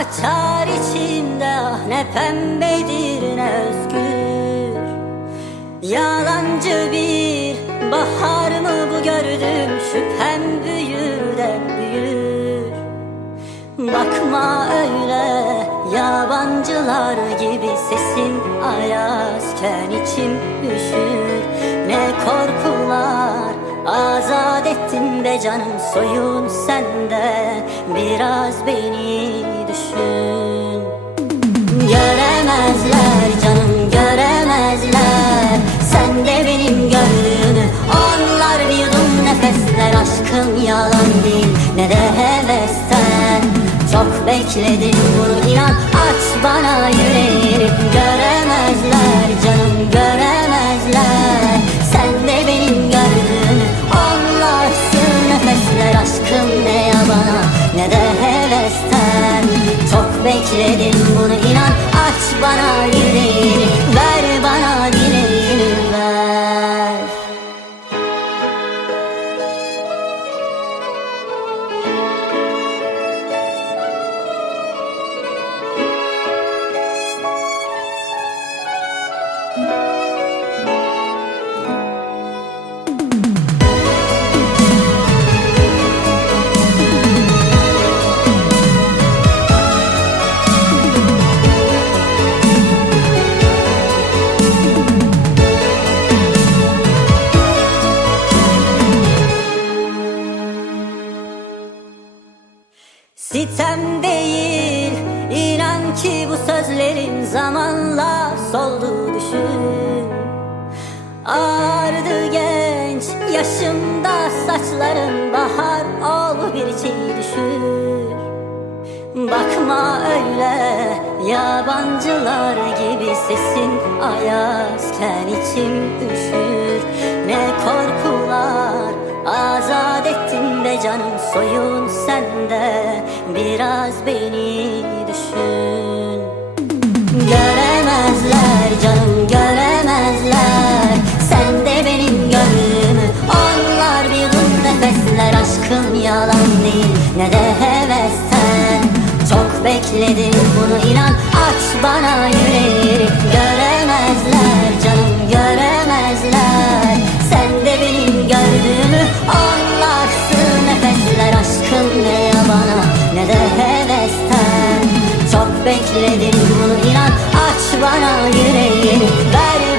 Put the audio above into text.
Açar içimde ah ne pembedir ne özgür. Yalancı bir bahar mı bu gördüm Şüphem büyür de büyür. Bakma öyle yabancılar gibi sesin ayazken içim üşür. Ne korkular azat ettin be canım soyun sende Biraz beni düşün. Göremezler canım göremezler. Sen de benim gördüğümü Onlar bir yudum nefesler Aşkım yalan değil. Ne de hevesten. Çok bekledim bunu inan Aç bana yüreğini Çok Sitem değil inan ki bu sözlerim zamanla soldu düşün. Ağardı genç yaşımda saçlarım bahar ol bir çiğ düşür Bakma öyle yabancılar gibi sesin ayazken içim üşür. Ne korkular azat ettin be canım soyun sende Biraz beni düşün. Göremezler canım göremezler. Sen de benim gönlümü. Onlar bir yudum nefesler Aşkım yalan değil. Ne de hevesten. Çok bekledim bunu inan. Aç bana yüreğini Göremezler bekledim bunu inan Aç bana yüreğini Ver